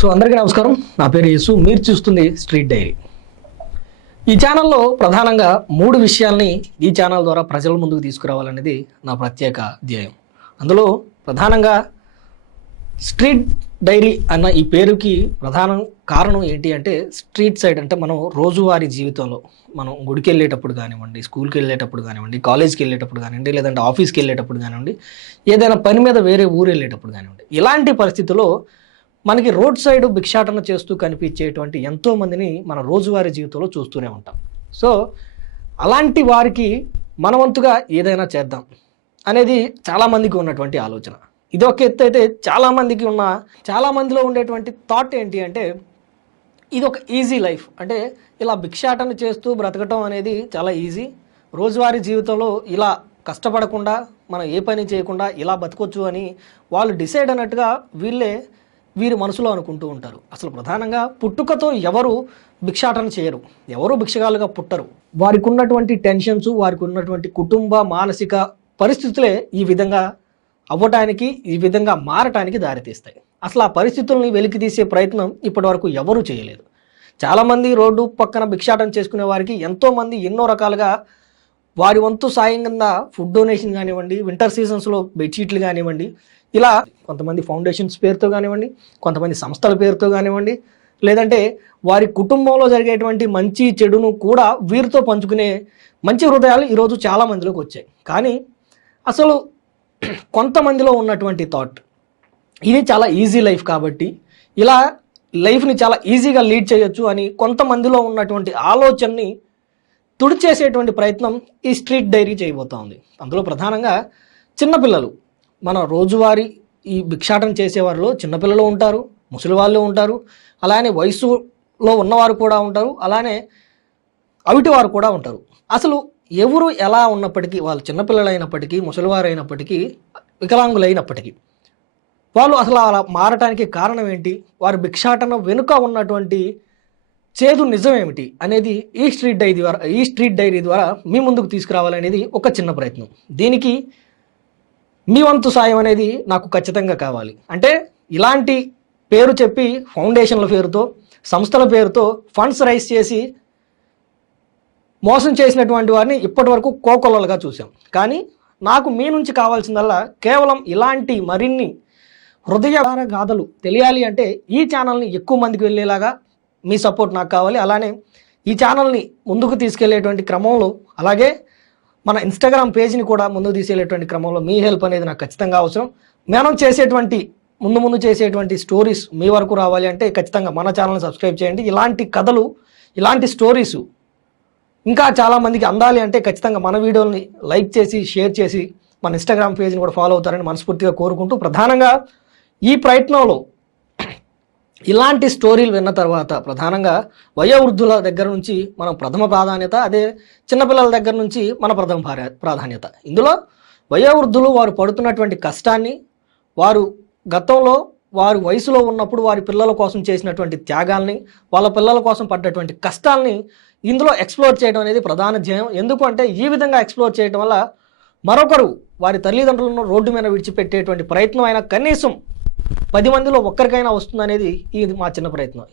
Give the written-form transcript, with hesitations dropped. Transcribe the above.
So అందరికీ నమస్కారం. నా పేరు యేసు. మీరు చూస్తుంది స్ట్రీట్ డైరీ. ఈ ఛానల్లో ప్రధానంగా 3 విషయాల్ని ఈ ఛానల్ ద్వారా ప్రజల ముందుకు తీసుకురావాలనేది నా ప్రత్యేక ధ్యేయం. అందులో ప్రధానంగా స్ట్రీట్ డైరీ అన్న ఈ పేరుకి ప్రధాన కారణం ఏంటి అంటే, స్ట్రీట్ సైడ్ అంటే మనం రోజువారీ జీవితంలో మనం గుడికి వెళ్ళేటప్పుడు కానివ్వండి, స్కూల్కి వెళ్ళేటప్పుడు కానివ్వండి, కాలేజ్కి వెళ్ళేటప్పుడు కానివ్వండి, లేదంటే ఆఫీస్కి వెళ్ళేటప్పుడు కానివ్వండి, ఏదైనా పని మీద వేరే ఊరు వెళ్ళేటప్పుడు కానివ్వండి, ఇలాంటి పరిస్థితుల్లో మనకి రోడ్ సైడ్ భిక్షాటన చేస్తూ కనిపించేటువంటి ఎంతోమందిని మన రోజువారీ జీవితంలో చూస్తూనే ఉంటాం. సో అలాంటి వారికి మనవంతుగా ఏదైనా చేద్దాం అనేది చాలామందికి ఉన్నటువంటి ఆలోచన. ఇది ఒక ఎత్తు అయితే, చాలామందిలో ఉండేటువంటి థాట్ ఏంటి అంటే, ఇది ఒక ఈజీ లైఫ్. అంటే ఇలా భిక్షాటన చేస్తూ బ్రతకటం అనేది చాలా ఈజీ. రోజువారీ జీవితంలో ఇలా కష్టపడకుండా, మనం ఏ పని చేయకుండా ఇలా బతకొచ్చు అని వాళ్ళు డిసైడ్ అన్నట్టుగా వీరి మనసులో అనుకుంటూ ఉంటారు. అసలు ప్రధానంగా పుట్టుకతో ఎవరు భిక్షాటన చేయరు, ఎవరు భిక్షగాలుగా పుట్టరు. వారికి ఉన్నటువంటి టెన్షన్స్, వారికి ఉన్నటువంటి కుటుంబ మానసిక పరిస్థితులే ఈ విధంగా అవ్వటానికి, ఈ విధంగా మారటానికి దారితీస్తాయి. అసలు ఆ పరిస్థితుల్ని వెలికి తీసే ప్రయత్నం ఇప్పటివరకు ఎవరూ చేయలేదు. చాలామంది రోడ్డు పక్కన భిక్షాటన చేసుకునే వారికి ఎంతోమంది ఎన్నో రకాలుగా వారి వంతు సాయం కింద ఫుడ్ డొనేషన్ కానివ్వండి, వింటర్ సీజన్స్లో బెడ్షీట్లు కానివ్వండి, ఇలా కొంతమంది ఫౌండేషన్స్ పేరుతో కానివ్వండి, కొంతమంది సంస్థల పేరుతో కానివ్వండి, లేదంటే వారి కుటుంబంలో జరిగేటువంటి మంచి చెడును కూడా వీరితో పంచుకునే మంచి హృదయాలు ఈరోజు చాలామందిలోకి వచ్చాయి. కానీ అసలు కొంతమందిలో ఉన్నటువంటి థాట్, ఇది చాలా ఈజీ లైఫ్ కాబట్టి ఇలా లైఫ్ని చాలా ఈజీగా లీడ్ చేయొచ్చు అని కొంతమందిలో ఉన్నటువంటి ఆలోచనని తుడిచేసేటువంటి ప్రయత్నం ఈ స్ట్రీట్ డైరీ చేయబోతా ఉంది. అందులో ప్రధానంగా చిన్నపిల్లలు, మన రోజువారీ ఈ భిక్షాటన చేసేవారిలో చిన్నపిల్లలు ఉంటారు, ముసలి వాళ్ళు ఉంటారు, అలానే వయసులో ఉన్నవారు కూడా ఉంటారు, అలానే అవిటి వారు కూడా ఉంటారు. అసలు ఎవరు ఎలా ఉన్నప్పటికీ, వాళ్ళు చిన్నపిల్లలు అయినప్పటికీ, ముసలివారు అయినప్పటికీ, వికలాంగులైనప్పటికీ, వాళ్ళు అసలు అలా మారటానికి కారణం ఏంటి, వారి భిక్షాటన వెనుక ఉన్నటువంటి చేదు నిజం ఏమిటి అనేది ఈ స్ట్రీట్ డైరీ ద్వారా మీ ముందుకు తీసుకురావాలనేది ఒక చిన్న ప్రయత్నం. దీనికి మీ వంతు సాయం అనేది నాకు ఖచ్చితంగా కావాలి. అంటే ఇలాంటి పేరు చెప్పి ఫౌండేషన్ల పేరుతో, సంస్థల పేరుతో ఫండ్స్ రైజ్ చేసి మోసం చేసినటువంటి వారిని ఇప్పటి వరకు కోకొల్లలుగా చూసాం. కానీ నాకు మీ నుంచి కావాల్సిందల్లా కేవలం ఇలాంటి మరిన్ని హృదయ గాథలు తెలియాలి అంటే ఈ ఛానల్ని ఎక్కువ మందికి వెళ్ళేలాగా మీ సపోర్ట్ నాకు కావాలి. అలానే ఈ ఛానల్ని ముందుకు తీసుకెళ్లేటువంటి క్రమంలో, అలాగే మన ఇన్స్టాగ్రామ్ పేజ్ని కూడా ముందుకు తీసేటువంటి క్రమంలో మీ హెల్ప్ అనేది నాకు ఖచ్చితంగా అవసరం. మనం చేసేటువంటి ముందు చేసేటువంటి స్టోరీస్ మీ వరకు రావాలి అంటే ఖచ్చితంగా మన ఛానల్ని సబ్స్క్రైబ్ చేయండి. ఇలాంటి కథలు, ఇలాంటి స్టోరీస్ ఇంకా చాలామందికి అందాలి అంటే ఖచ్చితంగా మన వీడియోని లైక్ చేసి, షేర్ చేసి, మన ఇన్స్టాగ్రామ్ పేజ్ని కూడా ఫాలో అవుతారని మనస్ఫూర్తిగా కోరుకుంటూ, ప్రధానంగా ఈ ప్రయత్నంలో ఇలాంటి స్టోరీలు విన్న తర్వాత ప్రధానంగా వయోవృద్ధుల దగ్గర నుంచి మనం ప్రథమ ప్రాధాన్యత, అదే చిన్నపిల్లల దగ్గర నుంచి మన ప్రథమ ప్రాధాన్యత. ఇందులో వయోవృద్ధులు వారు పడుతున్నటువంటి కష్టాన్ని, వారు గతంలో వారు వయసులో ఉన్నప్పుడు వారి పిల్లల కోసం చేసినటువంటి త్యాగాల్ని, వాళ్ళ పిల్లల కోసం పడ్డటువంటి కష్టాల్ని ఇందులో ఎక్స్ప్లోర్ చేయడం అనేది ప్రధాన ధ్యేయం. ఎందుకు అంటే ఈ విధంగా ఎక్స్ప్లోర్ చేయడం వల్ల మరొకరు వారి తల్లిదండ్రులను రోడ్డు మీద విడిచిపెట్టేటువంటి ప్రయత్నం అయినా కనీసం 10 మందిలో ఒక్కరికైనా వస్తుందనేది ఇది మా చిన్న ప్రయత్నం.